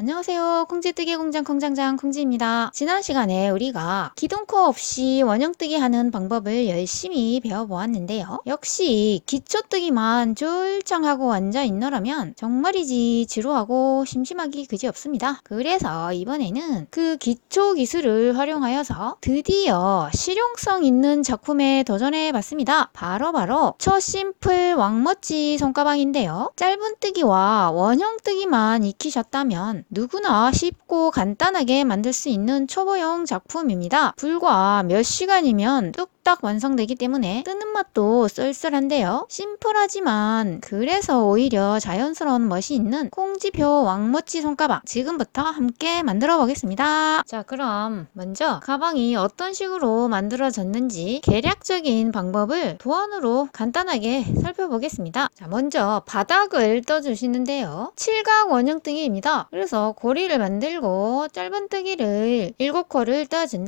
안녕하세요. 콩지뜨기 공장 콩장장 콩지입니다. 지난 시간에 우리가 기둥코 없이 원형뜨기 하는 방법을 열심히 배워보았는데요. 역시 기초뜨기만 쫄창 하고 앉아있노라면 정말이지 지루하고 심심하기 그지없습니다. 그래서 이번에는 그 기초 기술을 활용하여서 드디어 실용성 있는 작품에 도전해봤습니다. 바로 첫 심플 왕멋지 손가방인데요. 짧은뜨기와 원형뜨기만 익히셨다면 누구나 쉽고 간단하게 만들 수 있는 초보용 작품입니다. 불과 몇 시간이면 뚝딱 완성되기 때문에 뜨는 맛도 쏠쏠한데요. 심플하지만 그래서 오히려 자연스러운 멋이 있는 콩지표 왕멋지 손가방 지금부터 함께 만들어 보겠습니다. 자, 그럼 먼저 가방이 어떤 식으로 만들어졌는지 계략적인 방법을 도안으로 간단하게 살펴보겠습니다. 자, 먼저 바닥을 떠주시는데요. 칠각 원형뜨기입니다. 그래서 고리를 만들고 짧은 뜨기를 7코를 떠준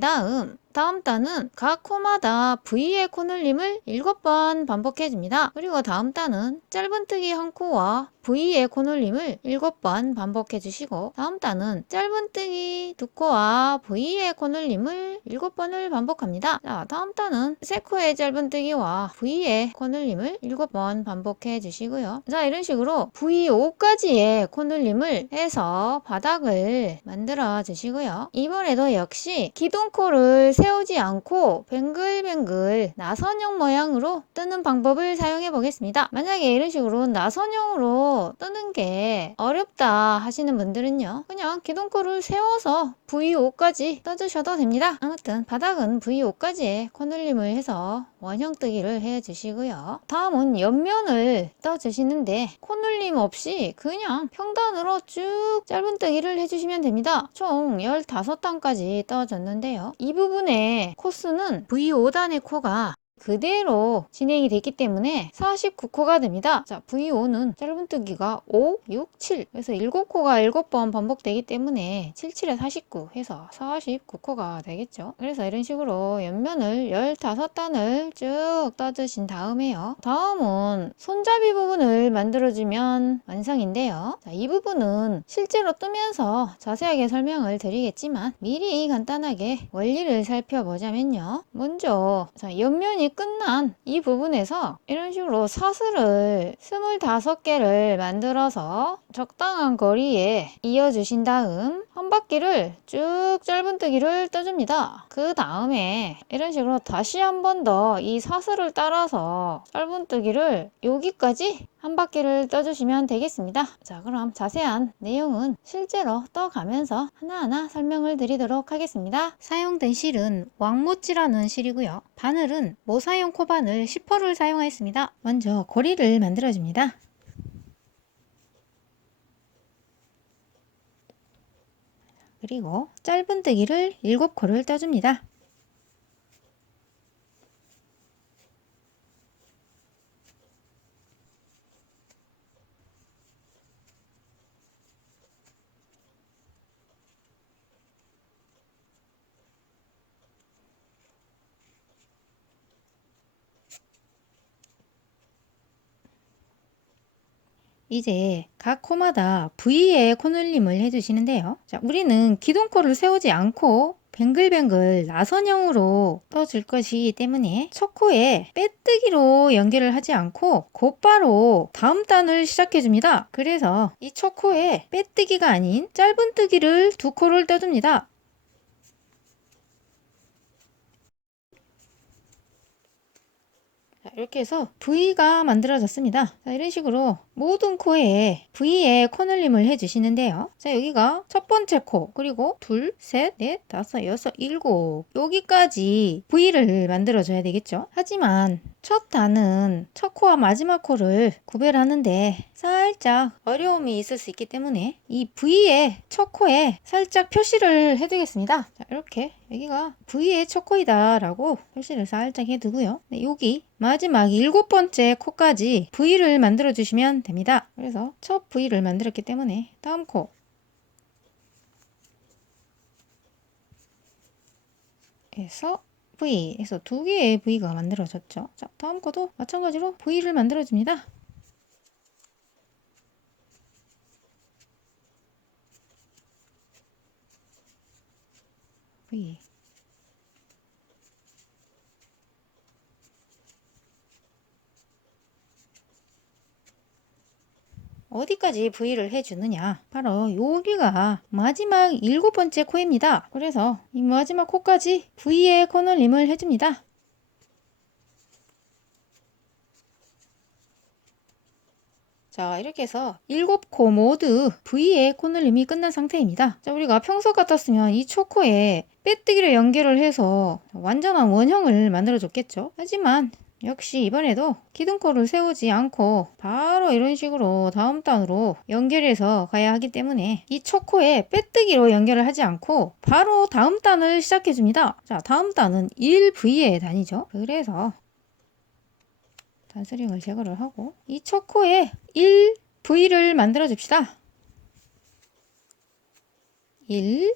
다음 단은 각 코마다 V의 코늘림을 7번 반복해줍니다. 그리고 다음 단은 짧은 뜨기 한 코와 V의 코늘림을 7번 반복해주시고 다음 단은 짧은 뜨기 두 코와 V의 코늘림을 7번을 반복합니다. 자, 다음 단은 3코의 짧은 뜨기와 V의 코늘림을 7번 반복해주시고요. 자, 이런 식으로 V5까지의 코늘림을 해서 바닥을 만들어 주시고요. 이번에도 역시 기둥코를 세우지 않고 뱅글뱅글 나선형 모양으로 뜨는 방법을 사용해 보겠습니다. 만약에 이런 식으로 나선형으로 뜨는 게 어렵다 하시는 분들은요, 그냥 기둥코를 세워서 V5까지 떠주셔도 됩니다. 아무튼 바닥은 V5까지의 코늘림을 해서 원형 뜨기를 해 주시고요. 다음은 옆면을 떠 주시는데 코늘림 없이 그냥 평단으로 쭉 짧은 뜨기를 해주시면 됩니다. 총 15단까지 떠줬는데요. 이 부분의 코스는 V5단의 코가 그대로 진행이 됐기 때문에 49코가 됩니다. 자, V5는 짧은뜨기가 5, 6, 7 그래서 7코가 7번 반복되기 때문에 7, 7에 49 해서 49코가 되겠죠. 그래서 이런 식으로 옆면을 15단을 쭉 떠주신 다음에요. 다음은 손잡이 부분을 만들어주면 완성인데요. 자, 이 부분은 실제로 뜨면서 자세하게 설명을 드리겠지만 미리 간단하게 원리를 살펴보자면요. 먼저 옆면이 끝난 이 부분에서 이런 식으로 사슬을 25개를 만들어서 적당한 거리에 이어주신 다음 한 바퀴를 쭉 짧은뜨기를 떠줍니다. 그 다음에 이런 식으로 다시 한 번 더 이 사슬을 따라서 짧은뜨기를 여기까지 한 바퀴를 떠주시면 되겠습니다. 자, 그럼 자세한 내용은 실제로 떠가면서 하나하나 설명을 드리도록 하겠습니다. 사용된 실은 왕모찌라는 실이고요. 바늘은 모사용 코바늘 10호를 사용하였습니다. 먼저 고리를 만들어줍니다. 그리고 짧은뜨기를 7코를 떠줍니다. 이제 각 코마다 V의 코늘림을 해주시는데요. 자, 우리는 기둥코를 세우지 않고 뱅글뱅글 나선형으로 떠줄 것이기 때문에 첫 코에 빼뜨기로 연결을 하지 않고 곧바로 다음 단을 시작해 줍니다. 그래서 이 첫 코에 빼뜨기가 아닌 짧은뜨기를 2코를 떠줍니다. 자, 이렇게 해서 V가 만들어졌습니다. 자, 이런 식으로 모든 코에 V에 코늘림을 해주시는데요. 자, 여기가 첫 번째 코, 그리고 둘, 셋, 넷, 다섯, 여섯, 일곱 여기까지 V를 만들어줘야 되겠죠. 하지만 첫 단은 첫 코와 마지막 코를 구별하는데 살짝 어려움이 있을 수 있기 때문에 이 V의 첫 코에 살짝 표시를 해두겠습니다. 자, 이렇게 여기가 V의 첫 코이다 라고 표시를 살짝 해두고요. 네, 여기 마지막 7번째 코까지 V를 만들어 주시면 됩니다. 그래서 첫 V를 만들었기 때문에 다음 코 에서 V에서 2개의 V가 만들어졌죠. 자, 다음 코도 마찬가지로 V를 만들어 줍니다. V. 어디까지 V를 해주느냐? 바로 여기가 마지막 7번째 코입니다. 그래서 이 마지막 코까지 V의 코너림을 해줍니다. 자, 이렇게 해서 7코 모두 V의 코너림이 끝난 상태입니다. 자, 우리가 평소 같았으면 이 초코에 빼뜨기를 연결을 해서 완전한 원형을 만들어 줬겠죠. 하지만 역시 이번에도 기둥코를 세우지 않고 바로 이런 식으로 다음 단으로 연결해서 가야 하기 때문에 이 초코에 빼뜨기로 연결을 하지 않고 바로 다음 단을 시작해 줍니다. 자, 다음 단은 1V의 단이죠. 그래서 단스링을 제거를 하고 이 초코에 1V를 만들어 줍시다. 1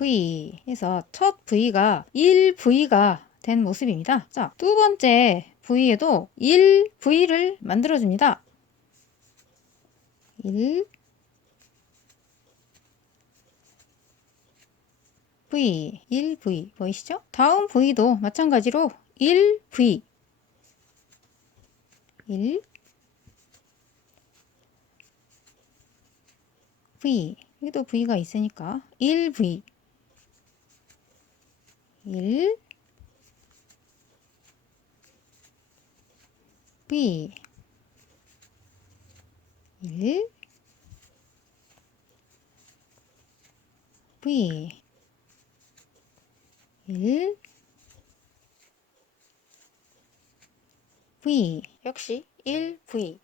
V 해서 첫 V가 1V가 된 모습입니다. 자, 두 번째 V에도 1V를 만들어 줍니다. 1 V 1V 보이시죠? 다음 V도 마찬가지로 1V 1 V 여기도 V가 있으니까 1V 1 V 1 V 1 V 역시 1V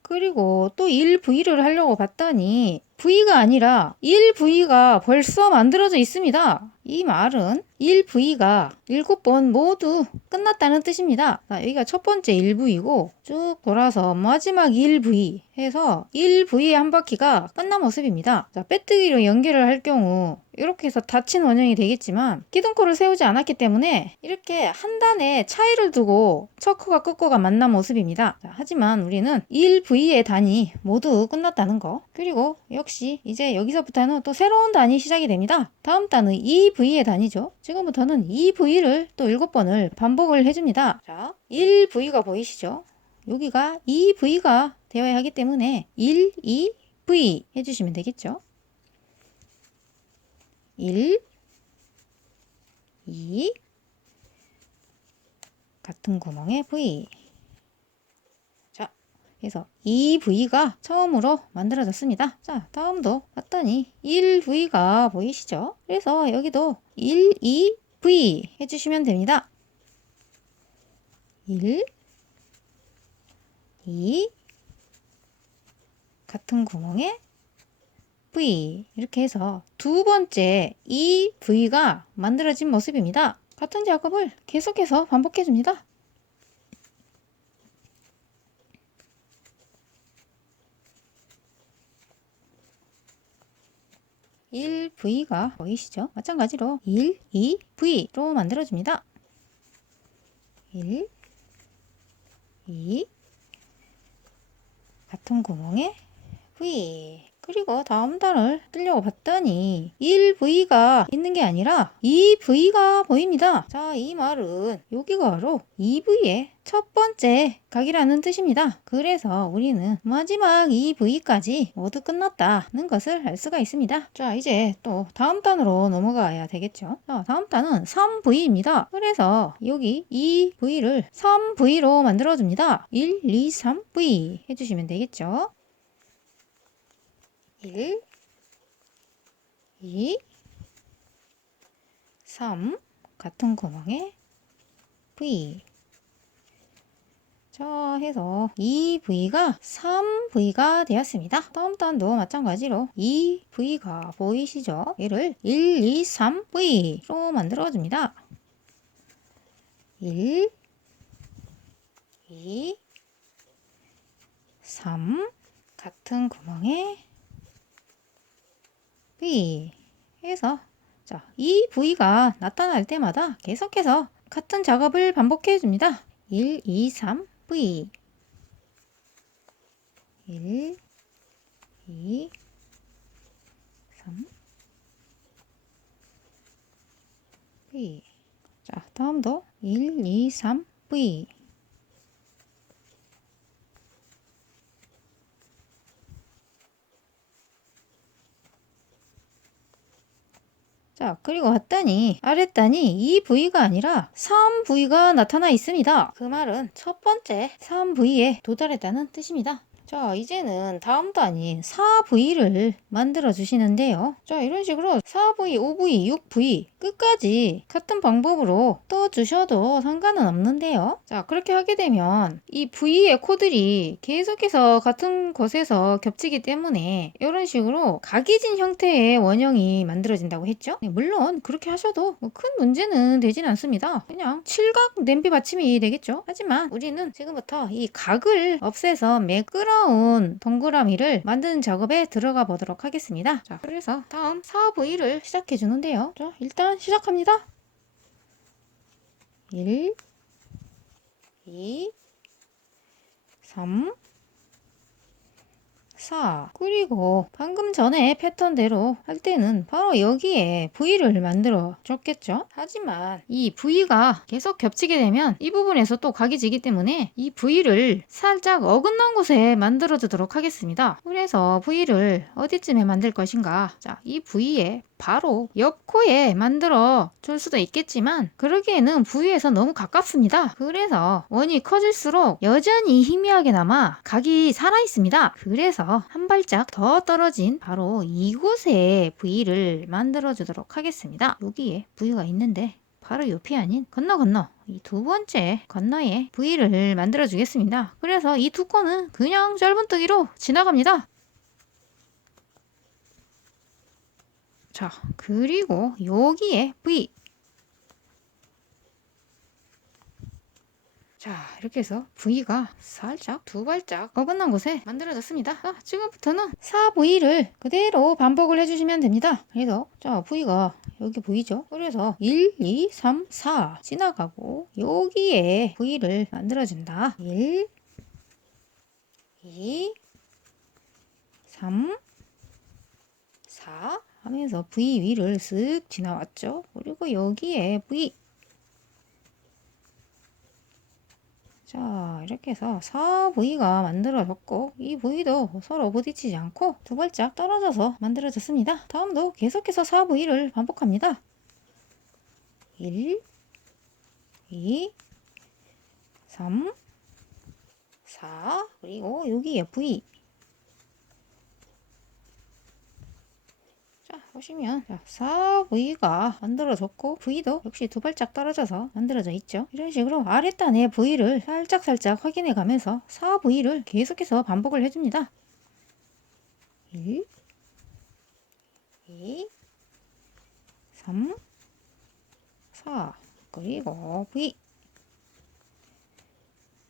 그리고 또 1V를 하려고 봤더니 V가 아니라 1V가 벌써 만들어져 있습니다. 이 말은 1V가 7번 모두 끝났다는 뜻입니다. 자, 여기가 첫 번째 1V고 쭉 돌아서 마지막 1V 해서 1V의 한 바퀴가 끝난 모습입니다. 자, 빼뜨기로 연결을 할 경우 이렇게 해서 닫힌 원형이 되겠지만 기둥코를 세우지 않았기 때문에 이렇게 한 단에 차이를 두고 첫 코가 끝 코가 만난 모습입니다. 자, 하지만 우리는 1V의 단이 모두 끝났다는 거 그리고 역시 이제 여기서부터는 또 새로운 단이 시작이 됩니다. 다음 단은 2V의 단이죠. 지금부터는 2V를 또 7번을 반복을 해줍니다. 자, 1V가 보이시죠? 여기가 2V가 되어야 하기 때문에 1, 2V 해주시면 되겠죠. 1, 2 같은 구멍에 V 자, 그래서 2V가 처음으로 만들어졌습니다. 자, 다음도 봤더니 1V가 보이시죠? 그래서 여기도 1, 2V 해주시면 됩니다. 1, 2 같은 구멍에 V 이렇게 해서 두 번째 2V가 만들어진 모습입니다. 같은 작업을 계속해서 반복해 줍니다. 1V가 보이시죠? 마찬가지로 1, 2V로 만들어줍니다. 1, 2 같은 구멍에 V 그리고 다음 단을 뜨려고 봤더니 1V가 있는 게 아니라 2V가 보입니다. 자, 이 말은 여기가 바로 2V의 첫 번째 각이라는 뜻입니다. 그래서 우리는 마지막 2V까지 모두 끝났다는 것을 알 수가 있습니다. 자, 이제 또 다음 단으로 넘어가야 되겠죠. 자, 다음 단은 3V입니다. 그래서 여기 2V를 3V로 만들어줍니다. 1, 2, 3V 해주시면 되겠죠. 1, 2, 3 같은 구멍에 V 자 해서 2V가 3V가 되었습니다. 다음 단도 마찬가지로 2V가 보이시죠? 얘를 1, 2, 3V로 만들어줍니다. 1, 2, 3 같은 구멍에 V 해서 자, 이 V가 나타날 때마다 계속해서 같은 작업을 반복해 줍니다. 1, 2, 3, V 1, 2, 3, V. 자, 다음도 1, 2, 3, V. 자, 그리고 왔더니 아랫단이 이 부위가 아니라 3부위가 나타나 있습니다. 그 말은 첫 번째 3부위에 도달했다는 뜻입니다. 자, 이제는 다음 단인 4부위를 만들어 주시는데요. 자, 이런 식으로 4부위, 5부위, 6부위 끝까지 같은 방법으로 떠 주셔도 상관은 없는데요. 자, 그렇게 하게 되면 이 부위의 코들이 계속해서 같은 곳에서 겹치기 때문에 이런 식으로 각이진 형태의 원형이 만들어진다고 했죠. 네, 물론 그렇게 하셔도 큰 문제는 되진 않습니다. 그냥 칠각 냄비 받침이 되겠죠. 하지만 우리는 지금부터 이 각을 없애서 매끄러운 동그라미를 만드는 작업에 들어가 보도록 하겠습니다. 자, 그래서 다음 4부위를 시작해 주는데요. 자, 일단 시작합니다. 1, 2, 3, 4. 그리고 방금 전에 패턴대로 할 때는 바로 여기에 V를 만들어 줬겠죠. 하지만 이 V가 계속 겹치게 되면 이 부분에서 또 각이 지기 때문에 이 V를 살짝 어긋난 곳에 만들어 주도록 하겠습니다. 그래서 V를 어디쯤에 만들 것인가. 자, 이 V에 바로 옆코에 만들어 줄 수도 있겠지만 그러기에는 부위에서 너무 가깝습니다. 그래서 원이 커질수록 여전히 희미하게나마 각이 살아있습니다. 그래서 한 발짝 더 떨어진 바로 이곳에 부위를 만들어 주도록 하겠습니다. 여기에 부위가 있는데 바로 옆이 아닌 건너 이 두 번째 건너에 부위를 만들어 주겠습니다. 그래서 이 두 코는 그냥 짧은뜨기로 지나갑니다. 자, 그리고 여기에 V. 자, 이렇게 해서 V가 살짝 두 발짝 어긋난 곳에 만들어졌습니다. 자, 지금부터는 4V를 그대로 반복을 해주시면 됩니다. 그래서 자, V가 여기 보이죠? 그래서 1, 2, 3, 4 지나가고 여기에 V를 만들어준다. 1, 2, 3, 4 하면서 V 위를 쓱 지나왔죠. 그리고 여기에 V. 자, 이렇게 해서 4V가 만들어졌고 이 V도 서로 부딪히지 않고 두 발짝 떨어져서 만들어졌습니다. 다음도 계속해서 4V를 반복합니다. 1, 2, 3, 4 그리고 여기에 V. 자, 보시면 4V가 만들어졌고 V도 역시 두 발짝 떨어져서 만들어져 있죠. 이런 식으로 아랫단의 V를 살짝 확인해 가면서 4V를 계속해서 반복을 해줍니다. 1, 2, 3, 4 그리고 V.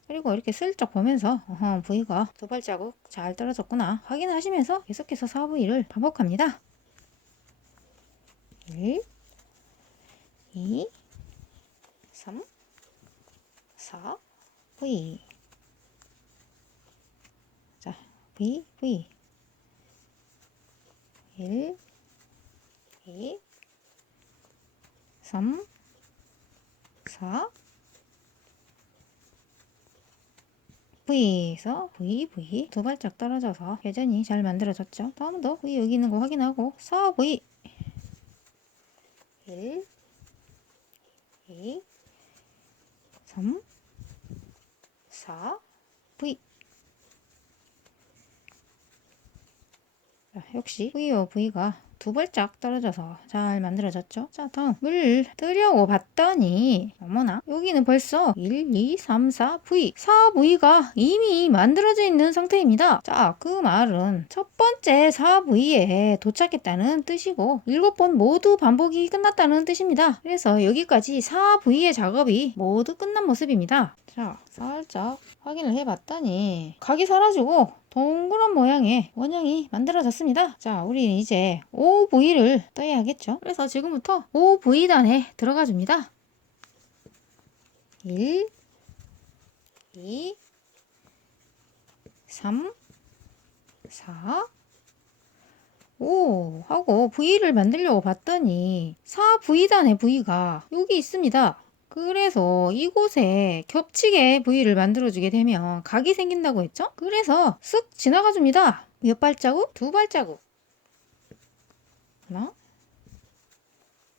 그리고 이렇게 슬쩍 보면서 V가 두 발자국 잘 떨어졌구나 확인하시면서 계속해서 4V를 반복합니다. 1, 2, 3, 4, V. 자, V, V. 1, 2, 3, 4, V에서 V, V. 두 발짝 떨어져서 여전히 잘 만들어졌죠. 다음도 V 여기 있는 거 확인하고 4V. 1, 2, 3, 4, V. 자, 역시 V와 V가 두 발짝 떨어져서 잘 만들어졌죠. 자, 다음 물 뜨려고 봤더니 어머나 여기는 벌써 1, 2, 3, 4, V 4V가 이미 만들어져 있는 상태입니다. 자, 그 말은 첫 번째 4V에 도착했다는 뜻이고 7번 모두 반복이 끝났다는 뜻입니다. 그래서 여기까지 4V의 작업이 모두 끝난 모습입니다. 자, 살짝 확인을 해봤더니 각이 사라지고 동그란 모양의 원형이 만들어졌습니다. 자, 우리는 이제 OV를 떠야 하겠죠. 그래서 지금부터 OV단에 들어가 줍니다. 1, 2, 3, 4, 5 하고 V를 만들려고 봤더니 4V단의 V가 여기 있습니다. 그래서 이곳에 겹치게 V를 만들어주게 되면 각이 생긴다고 했죠? 그래서 쓱 지나가 줍니다. 몇 발자국? 2발자국. 하나,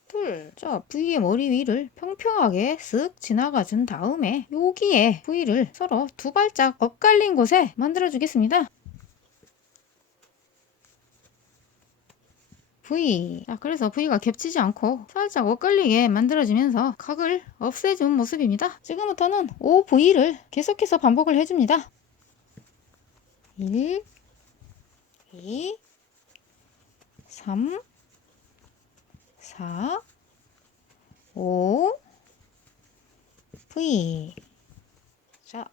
둘. 자, V의 머리 위를 평평하게 쓱 지나가 준 다음에 여기에 V를 서로 2발짝 엇갈린 곳에 만들어 주겠습니다. V. 자, 그래서 V가 겹치지 않고 살짝 엇갈리게 만들어지면서 각을 없애준 모습입니다. 지금부터는 OV를 계속해서 반복을 해줍니다. 1, 2, 3, 4, 5, V. 자,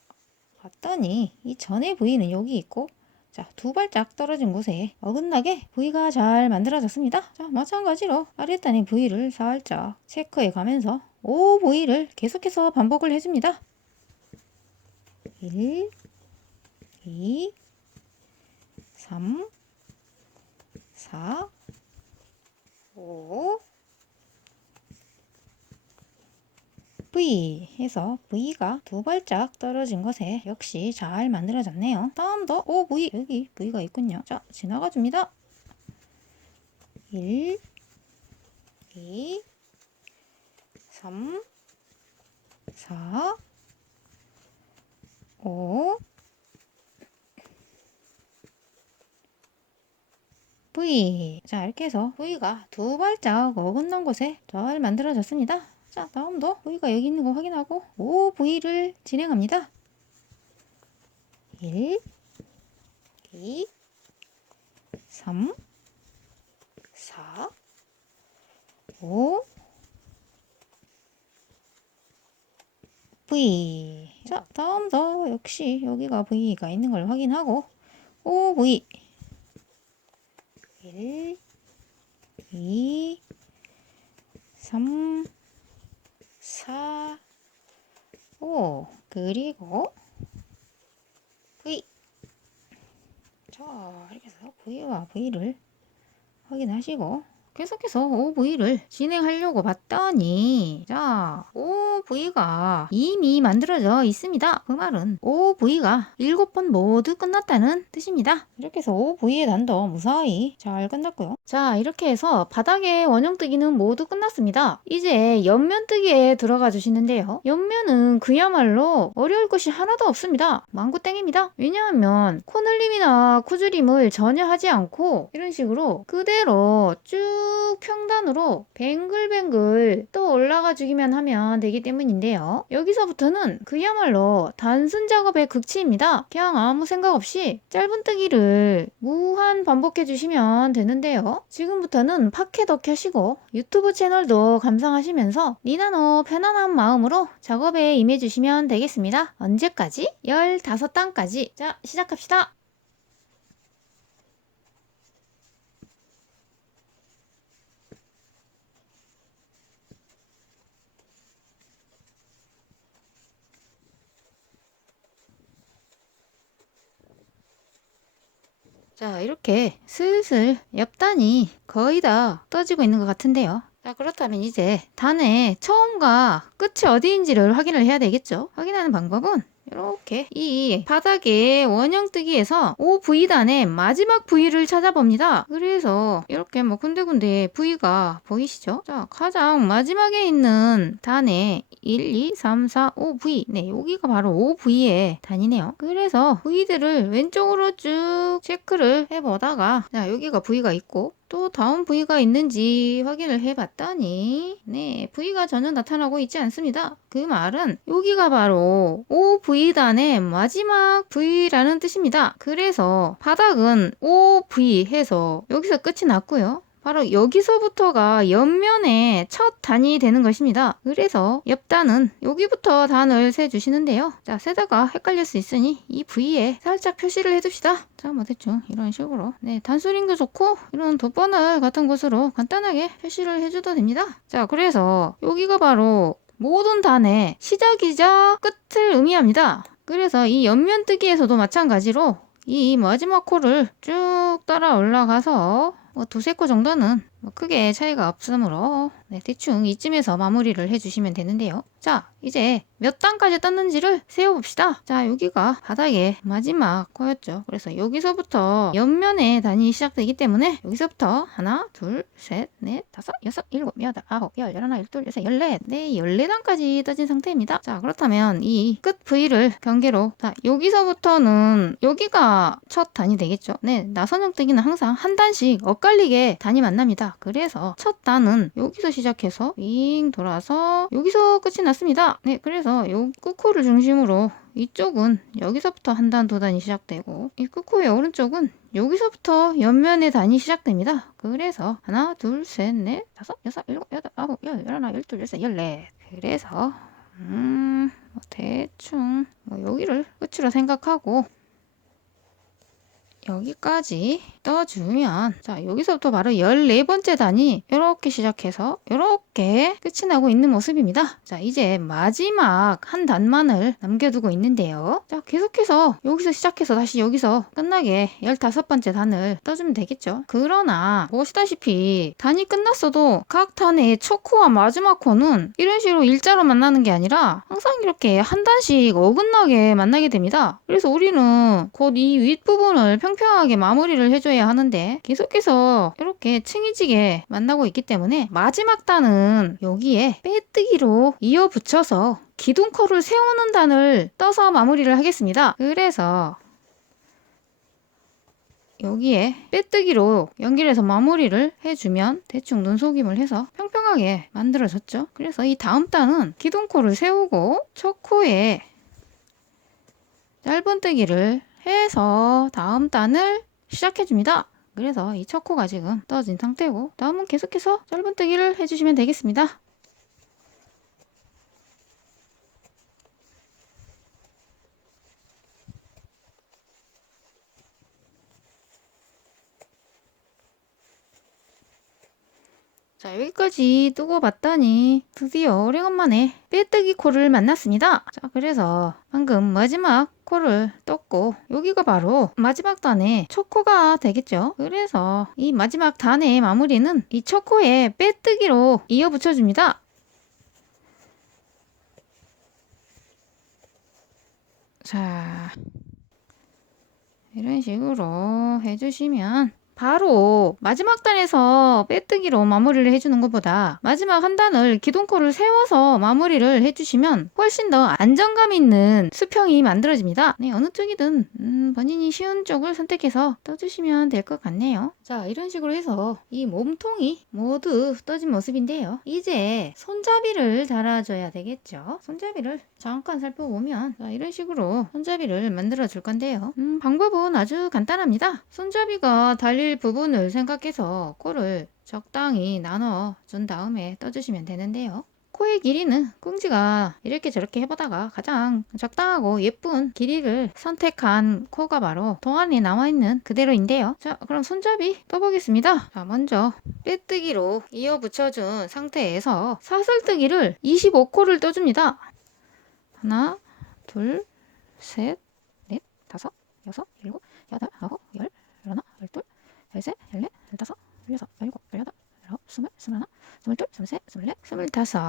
봤더니 이 전에 V는 여기 있고, 자, 2발짝 떨어진 곳에 어긋나게 V가 잘 만들어졌습니다. 자, 마찬가지로 아랫단의 V를 살짝 체크해 가면서 OV를 계속해서 반복을 해줍니다. 1, 2, 3, 4, 5, V 해서 V가 2발짝 떨어진 것에 역시 잘 만들어졌네요. 다음도 V, 여기 V가 있군요. 자, 지나가 줍니다. 1, 2, 3, 4, 5, V. 자, 이렇게 해서 V가 2발짝 어긋난 곳에 잘 만들어졌습니다. 자, 다음도 V가 여기 있는 거 확인하고 OV를 진행합니다. 1, 2, 3, 4, 5, V. 자, 다음도 역시 여기가 V가 있는 걸 확인하고 OV. 1, 2, 3, 4, 5 그리고 V. 자, 이렇게 해서 V와 V를 확인하시고 계속해서 OV를 진행하려고 봤더니 자, OV가 이미 만들어져 있습니다. 그 말은 OV가 7번 모두 끝났다는 뜻입니다. 이렇게 해서 OV의 단도 무사히 잘 끝났고요. 자, 이렇게 해서 바닥에 원형뜨기는 모두 끝났습니다. 이제 옆면뜨기에 들어가 주시는데요. 옆면은 그야말로 어려울 것이 하나도 없습니다. 망구땡입니다. 왜냐하면 코늘림이나 쿠즈림을 전혀 하지 않고 이런 식으로 그대로 쭉 평단으로 뱅글뱅글 또 올라가 주기만 하면 되기 때문인데요. 여기서부터는 그야말로 단순 작업의 극치입니다. 그냥 아무 생각 없이 짧은뜨기를 무한 반복해 주시면 되는데요. 지금부터는 팟캐도 켜시고 유튜브 채널도 감상하시면서 니나노 편안한 마음으로 작업에 임해 주시면 되겠습니다. 언제까지? 15단까지. 자, 시작합시다. 자, 이렇게 슬슬 옆단이 거의 다 떠지고 있는 것 같은데요. 자, 그렇다면 이제 단의 처음과 끝이 어디인지를 확인을 해야 되겠죠. 확인하는 방법은 이렇게 이 바닥에 원형뜨기에서 OV단의 마지막 V를 찾아봅니다. 그래서 이렇게 뭐 군데군데 V가 보이시죠? 자, 가장 마지막에 있는 단의 1, 2, 3, 4, 5V. 네, 여기가 바로 OV의 단이네요. 그래서 V들을 왼쪽으로 쭉 체크를 해보다가 자, 여기가 V가 있고 또 다음 V가 있는지 확인을 해봤더니 네, V가 전혀 나타나고 있지 않습니다. 그 말은 여기가 바로 OV단의 마지막 V라는 뜻입니다. 그래서 바닥은 OV 해서 여기서 끝이 났고요. 바로 여기서부터가 옆면의 첫 단이 되는 것입니다. 그래서 옆단은 여기부터 단을 세주시는데요. 자, 세다가 헷갈릴 수 있으니 이 V에 살짝 표시를 해둡시다. 자, 뭐 대충 이런 식으로 네, 단수링도 좋고 이런 돗바늘 같은 곳으로 간단하게 표시를 해줘도 됩니다. 자, 그래서 여기가 바로 모든 단의 시작이자 끝을 의미합니다. 그래서 이 옆면뜨기에서도 마찬가지로 이 마지막 코를 쭉 따라 올라가서 뭐 두세 코 정도는 뭐 크게 차이가 없으므로 대충 이쯤에서 마무리를 해주시면 되는데요. 자, 이제 몇 단까지 떴는지를 세어봅시다. 자, 여기가 바닥에 마지막 코였죠. 그래서 여기서부터 옆면에 단이 시작되기 때문에 여기서부터 하나, 둘, 셋, 넷, 다섯, 여섯, 일곱, 여덟, 아홉, 열, 열하나, 열둘, 열셋, 열넷. 네, 14단까지 떠진 상태입니다. 자, 그렇다면 이 끝 부위를 경계로, 자, 여기서부터는 여기가 첫 단이 되겠죠. 네, 나선형뜨기는 항상 한 단씩 엇갈리게 단이 만납니다. 그래서 첫 단은 여기서 시작해서 윙 돌아서 여기서 끝이 났습니다. 네, 그래서 요 끝코를 중심으로 이쪽은 여기서부터 한 단, 두 단이 시작되고 이 끝코의 오른쪽은 여기서부터 옆면의 단이 시작됩니다. 그래서 하나, 둘, 셋, 넷, 다섯, 여섯, 일곱, 여덟, 아홉, 열, 열하나, 열둘, 열셋, 열넷. 그래서 뭐 대충 여기를 끝으로 생각하고 여기까지 떠주면, 자, 여기서부터 바로 14번째 단이 이렇게 시작해서 이렇게 끝이 나고 있는 모습입니다. 자, 이제 마지막 한 단만을 남겨두고 있는데요. 자, 계속해서 여기서 시작해서 다시 여기서 끝나게 15번째 단을 떠주면 되겠죠. 그러나 보시다시피 단이 끝났어도 각 단의 첫 코와 마지막 코는 이런 식으로 일자로 만나는 게 아니라 항상 이렇게 한 단씩 어긋나게 만나게 됩니다. 그래서 우리는 곧 이 윗부분을 평평하게 마무리를 해줘야 하는데 계속해서 이렇게 층이지게 만나고 있기 때문에 마지막 단은 여기에 빼뜨기로 이어 붙여서 기둥코를 세우는 단을 떠서 마무리를 하겠습니다. 그래서 여기에 빼뜨기로 연결해서 마무리를 해주면 대충 눈속임을 해서 평평하게 만들어졌죠. 그래서 이 다음 단은 기둥코를 세우고 첫 코에 짧은뜨기를 해서 다음 단을 시작해줍니다. 그래서 이 첫 코가 지금 떠진 상태고 다음은 계속해서 짧은뜨기를 해주시면 되겠습니다. 자, 여기까지 뜨고 봤더니 드디어 오래간만에 빼뜨기 코를 만났습니다. 자, 그래서 방금 마지막 코를 떴고 여기가 바로 마지막 단의 첫 코가 되겠죠. 그래서 이 마지막 단의 마무리는 이 첫 코에 빼뜨기로 이어 붙여줍니다. 자, 이런 식으로 해주시면 바로 마지막 단에서 빼뜨기로 마무리를 해주는 것보다 마지막 한 단을 기둥코를 세워서 마무리를 해주시면 훨씬 더 안정감 있는 수평이 만들어집니다. 네, 어느 쪽이든 본인이 쉬운 쪽을 선택해서 떠주시면 될 것 같네요. 자, 이런 식으로 해서 이 몸통이 모두 떠진 모습인데요. 이제 손잡이를 달아줘야 되겠죠. 손잡이를 잠깐 살펴보면, 자, 이런 식으로 손잡이를 만들어 줄 건데요. 방법은 아주 간단합니다. 손잡이가 달릴 부분을 생각해서 코를 적당히 나눠 준 다음에 떠주시면 되는데요. 코의 길이는 꿍지가 이렇게 저렇게 해보다가 가장 적당하고 예쁜 길이를 선택한 코가 바로 동안에 나와있는 그대로인데요. 자, 그럼 손잡이 떠보겠습니다. 자, 먼저 빼뜨기로 이어 붙여준 상태에서 사슬뜨기를 25코를 떠줍니다. 하나, 둘, 셋, 넷, 다섯, 여섯, 일곱, 여덟, 아홉, 열, 열하나, 열둘, 열셋, 열넷, 열다섯, 열여섯, 열일곱, 열여덟, 열아홉, 스물, 스물하나, 스물둘, 스물셋, 스물넷, 스물다섯.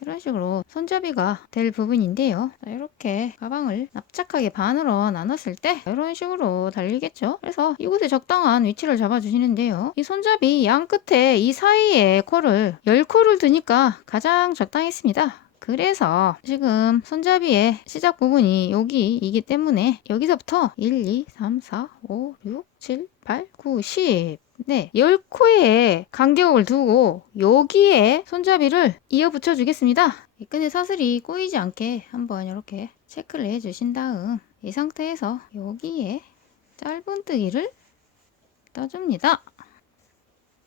이런 식으로 손잡이가 될 부분인데요. 자, 이렇게 가방을 납작하게 반으로 나눴을 때 이런 식으로 달리겠죠. 그래서 이곳에 적당한 위치를 잡아주시는데요. 이 손잡이 양 끝에 이 사이에 코를 10코를 두니까 가장 적당했습니다. 그래서 지금 손잡이의 시작 부분이 여기이기 때문에 여기서부터 1, 2, 3, 4, 5, 6, 7, 8, 9, 10 네, 10코의 간격을 두고 여기에 손잡이를 이어 붙여 주겠습니다. 이 끈의 사슬이 꼬이지 않게 한번 이렇게 체크를 해 주신 다음 이 상태에서 여기에 짧은뜨기를 떠줍니다.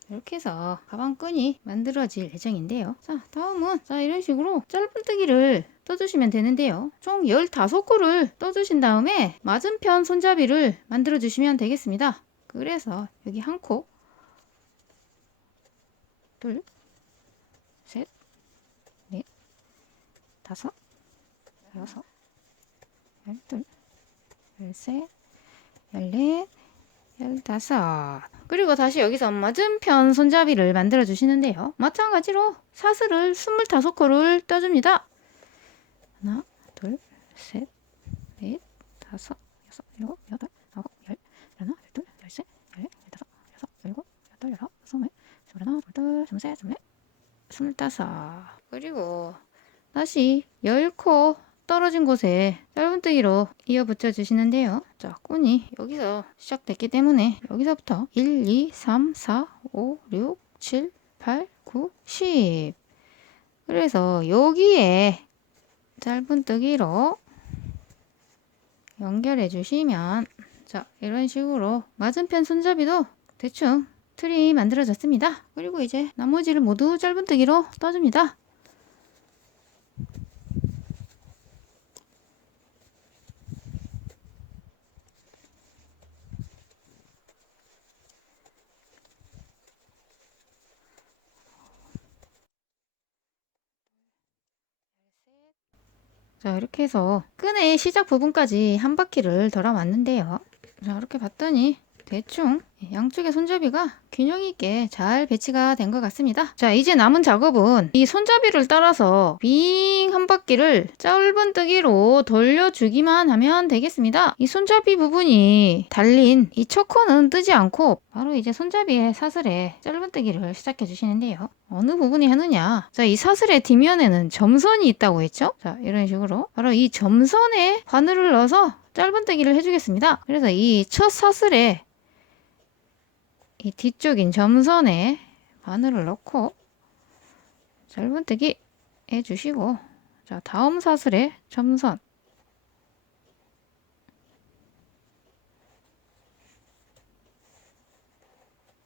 이렇게 해서 가방끈이 만들어질 예정인데요. 자, 다음은 이런 식으로 짧은뜨기를 떠주시면 되는데요. 총 15코를 떠주신 다음에 맞은편 손잡이를 만들어 주시면 되겠습니다. 그래서 여기 한 코, 둘, 셋, 넷, 다섯, 여섯, 열둘, 열셋, 열넷, 열다섯. 그리고 다시 여기서 맞은편 손잡이를 만들어 주시는데요. 마찬가지로 사슬을 25코를 떠줍니다. 하나, 둘, 셋, 넷, 다섯, 여섯, 일곱, 여덟, 아홉, 열, 열하나, 열둘, 열셋, 열넷, 열다섯, 여섯, 일곱, 여덟, 열아홉, 스물, 스물하나, 스물둘, 스물셋, 스물넷, 스물다섯. 그리고 다시 10코 떨어진 곳에 짧은뜨기로 이어 붙여 주시는데요. 자, 끈이 여기서 시작됐기 때문에 여기서부터 1, 2, 3, 4, 5, 6, 7, 8, 9, 10. 그래서 여기에 짧은뜨기로 연결해 주시면, 자, 이런 식으로 맞은편 손잡이도 대충 틀이 만들어졌습니다. 그리고 이제 나머지를 모두 짧은뜨기로 떠줍니다. 자, 이렇게 해서 끈의 시작 부분까지 한 바퀴를 돌아왔는데요. 자, 이렇게 봤더니 대충 양쪽의 손잡이가 균형 있게 잘 배치가 된 것 같습니다. 자, 이제 남은 작업은 이 손잡이를 따라서 빙 한 바퀴를 짧은뜨기로 돌려주기만 하면 되겠습니다. 이 손잡이 부분이 달린 이 초코는 뜨지 않고 바로 이제 손잡이의 사슬에 짧은뜨기를 시작해 주시는데요. 어느 부분이 하느냐? 자, 이 사슬의 뒷면에는 점선이 있다고 했죠? 자, 이런 식으로 바로 이 점선에 바늘을 넣어서 짧은뜨기를 해주겠습니다. 그래서 이 첫 사슬에 이 뒤쪽인 점선에 바늘을 넣고 짧은뜨기 해주시고, 자, 다음 사슬에 점선,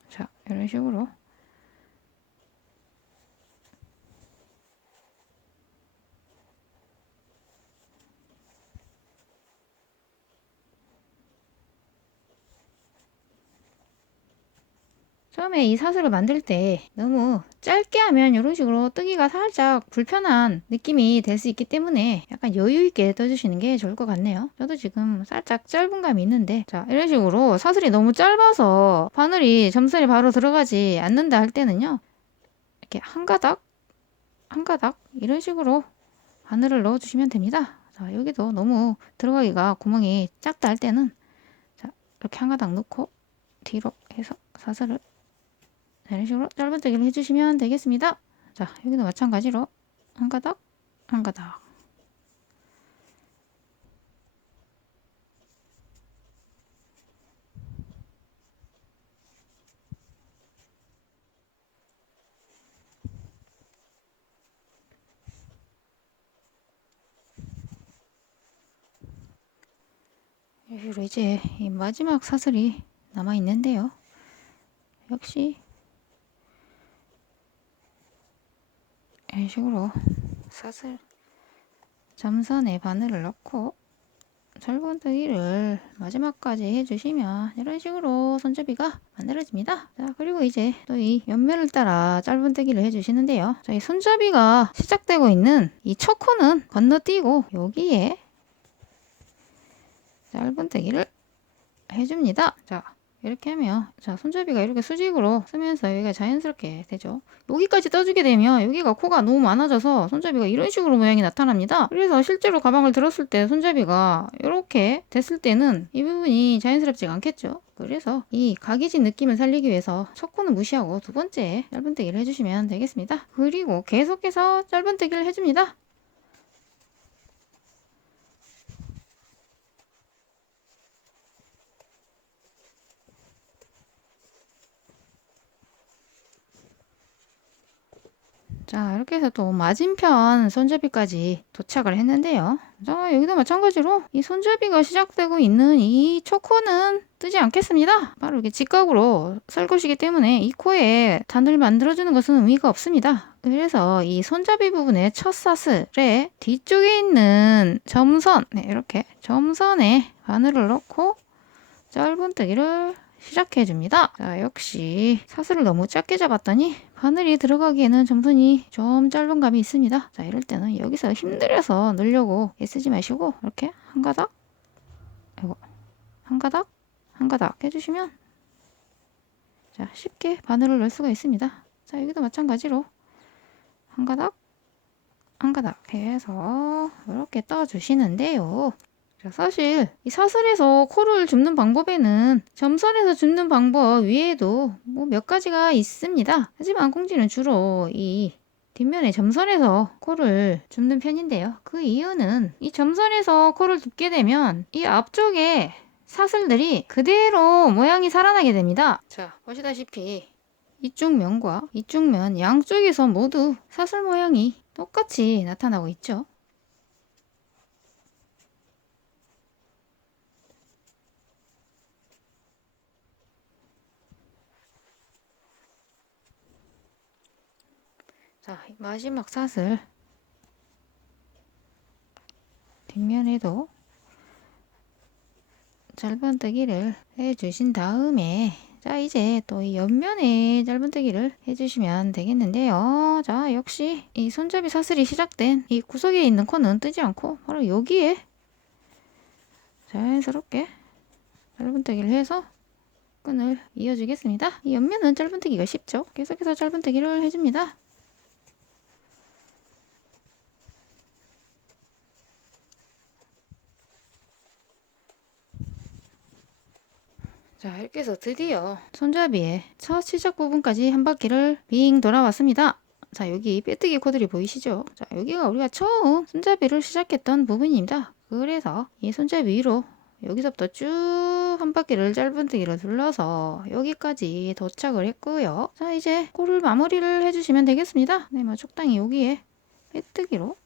자, 이런 식으로 처음에 이 사슬을 만들 때 너무 짧게 하면 이런 식으로 뜨기가 살짝 불편한 느낌이 될 수 있기 때문에 약간 여유 있게 떠주시는 게 좋을 것 같네요. 저도 지금 살짝 짧은 감이 있는데, 자, 이런 식으로 사슬이 너무 짧아서 바늘이 점선이 바로 들어가지 않는다 할 때는요, 이렇게 한 가닥 한 가닥 이런 식으로 바늘을 넣어 주시면 됩니다. 자, 여기도 너무 들어가기가 구멍이 작다 할 때는, 자, 이렇게 한 가닥 넣고 뒤로 해서 사슬을 이런 식으로 짧은뜨기를 해주시면 되겠습니다. 자, 여기도 마찬가지로 한 가닥 한 가닥. 이런 식으로 이제 이 마지막 사슬이 남아 있는데요. 역시 이런 식으로 사슬 점선에 바늘을 넣고 짧은뜨기를 마지막까지 해주시면 이런 식으로 손잡이가 만들어집니다. 자, 그리고 이제 또 이 옆면을 따라 짧은뜨기를 해주시는데요. 자, 이 손잡이가 시작되고 있는 이 첫 코는 건너뛰고 여기에 짧은뜨기를 해줍니다. 자, 이렇게 하면, 자, 손잡이가 이렇게 수직으로 쓰면서 여기가 자연스럽게 되죠. 여기까지 떠주게 되면 여기가 코가 너무 많아져서 손잡이가 이런 식으로 모양이 나타납니다. 그래서 실제로 가방을 들었을 때 손잡이가 이렇게 됐을 때는 이 부분이 자연스럽지가 않겠죠. 그래서 이 각이진 느낌을 살리기 위해서 첫 코는 무시하고 두 번째 짧은뜨기를 해주시면 되겠습니다. 그리고 계속해서 짧은뜨기를 해줍니다. 자, 이렇게 해서 또 맞은편 손잡이까지 도착을 했는데요. 자, 여기도 마찬가지로 이 손잡이가 시작되고 있는 이 첫 코는 뜨지 않겠습니다. 바로 이렇게 직각으로 설 것이기 때문에 이 코에 단을 만들어주는 것은 의미가 없습니다. 그래서 이 손잡이 부분의 첫 사슬의 뒤쪽에 있는 점선, 네, 이렇게 점선에 바늘을 넣고 짧은뜨기를 시작해 줍니다. 자, 역시 사슬을 너무 짧게 잡았더니 바늘이 들어가기에는 점선이 좀 짧은 감이 있습니다. 자, 이럴 때는 여기서 힘들여서 넣으려고 애쓰지 마시고 이렇게 한 가닥, 이거 한 가닥, 한 가닥 해주시면 자, 쉽게 바늘을 넣을 수가 있습니다. 자, 여기도 마찬가지로 한 가닥, 한 가닥 해서 이렇게 떠주시는데요. 자, 사실 이 사슬에서 코를 줍는 방법에는 점선에서 줍는 방법 외에도 뭐 몇 가지가 있습니다. 하지만 콩쥐는 주로 이 뒷면에 점선에서 코를 줍는 편인데요. 그 이유는 이 점선에서 코를 줍게 되면 이 앞쪽에 사슬들이 그대로 모양이 살아나게 됩니다. 자, 보시다시피 이쪽 면과 이쪽 면 양쪽에서 모두 사슬 모양이 똑같이 나타나고 있죠. 자, 마지막 사슬 뒷면에도 짧은뜨기를 해주신 다음에 자, 이제 또 이 옆면에 짧은뜨기를 해주시면 되겠는데요. 자, 역시 이 손잡이 사슬이 시작된 이 구석에 있는 코는 뜨지 않고 바로 여기에 자연스럽게 짧은뜨기를 해서 끈을 이어주겠습니다. 이 옆면은 짧은뜨기가 쉽죠. 계속해서 짧은뜨기를 해줍니다. 자, 이렇게 해서 드디어 손잡이의 첫 시작 부분까지 한 바퀴를 빙 돌아왔습니다. 자, 여기 빼뜨기 코들이 보이시죠? 자, 여기가 우리가 처음 손잡이를 시작했던 부분입니다. 그래서 이 손잡이 위로 여기서부터 쭉 한 바퀴를 짧은뜨기로 둘러서 여기까지 도착을 했고요. 자, 이제 코를 마무리를 해주시면 되겠습니다. 네, 뭐 적당히 여기에 빼뜨기로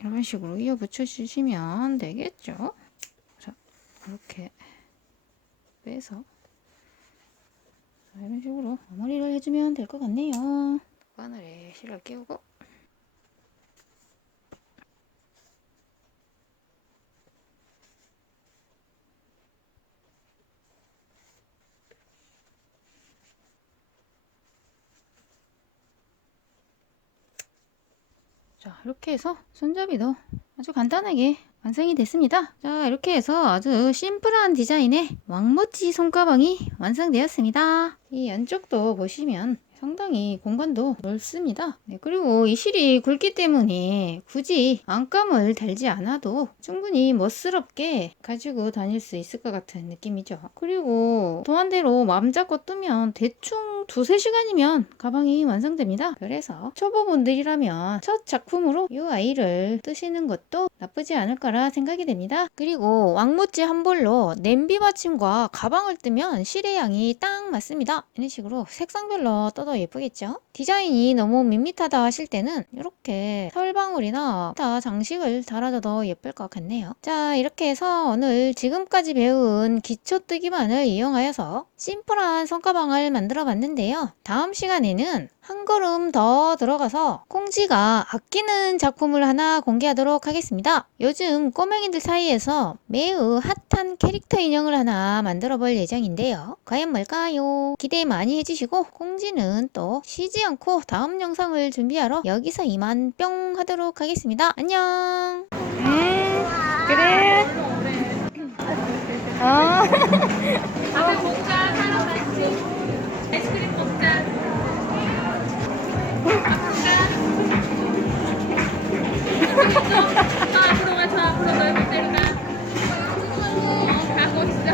이런 식으로 이어 붙여주시면 되겠죠. 자, 이렇게 빼서 이런 식으로 마무리를 해주면 될 것 같네요. 바늘에 실을 끼우고 자, 이렇게 해서 손잡이도 아주 간단하게 완성이 됐습니다. 자, 이렇게 해서 아주 심플한 디자인의 왕모찌 손가방이 완성되었습니다. 이 안쪽도 보시면 상당히 공간도 넓습니다. 네, 그리고 이 실이 굵기 때문에 굳이 안감을 달지 않아도 충분히 멋스럽게 가지고 다닐 수 있을 것 같은 느낌이죠. 그리고 도안대로 마음 잡고 뜨면 대충 2-3시간이면 가방이 완성됩니다. 그래서 초보분들이라면 첫 작품으로 이 아이를 뜨시는 것도 나쁘지 않을 거라 생각이 됩니다. 그리고 왕모찌 한 볼로 냄비 받침과 가방을 뜨면 실의 양이 딱 맞습니다. 이런 식으로 색상별로 떠도 예쁘겠죠? 디자인이 너무 밋밋하다 하실 때는 이렇게 설방울이나 기타 장식을 달아줘도 예쁠 것 같네요. 자, 이렇게 해서 오늘 지금까지 배운 기초뜨기만을 이용하여서 심플한 손가방을 만들어 봤는데요. 다음 시간에는 한 걸음 더 들어가서 콩쥐가 아끼는 작품을 하나 공개하도록 하겠습니다. 요즘 꼬맹이들 사이에서 매우 핫한 캐릭터 인형을 하나 만들어 볼 예정인데요. 과연 뭘까요? 기대 많이 해주시고 콩쥐는 또 쉬지 않고 다음 영상을 준비하러 여기서 이만 뿅 하도록 하겠습니다. 안녕. 그래. 밥을 먹자, 사러 같이. 아이스크림 먹자. 앞으로 가, 저 앞으로 넓은 데로 가. 가고 있어.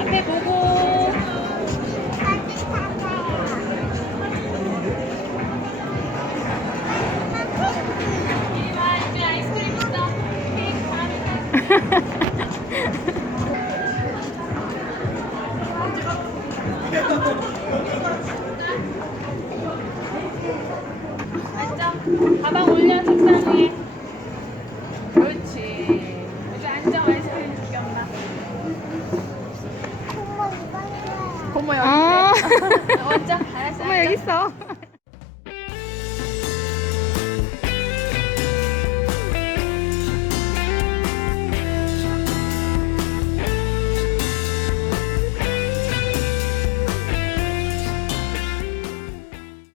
앞에 보고. 이리 와, 이제 아이스크림 있어. 케이크 다 앉아. 가방 올려, 책상 위에. 그렇지. 여기 앉아, 아이스크림 줄게, 엄마. 고모 여기 있대. 앉아, 알았어. 엄마 여기 있어.